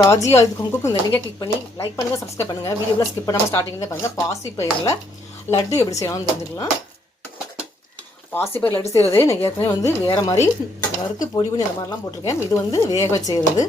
ராஜி அது குங்குக்கு இந்த லிங்கை கிளிக் பண்ணி லைக் பண்ணுங்கள், சப்ஸ்கிரைப் பண்ணுங்கள். வீடியோவில் ஸ்கிப் பண்ணாமல் ஸ்டார்டிங்கில் பாருங்கள். பாசிப்பயிரில் லட்டு எப்படி செய்யலாம்னு தெரிஞ்சுக்கலாம். பாசிப்பயிர் லட்டு செய்கிறது நான் ஏற்கனவே வேறு மாதிரி வறுத்து பொடி பண்ணி அந்த மாதிரிலாம் போட்டிருக்கேன். இது வேக வச்சு செய்கிறது.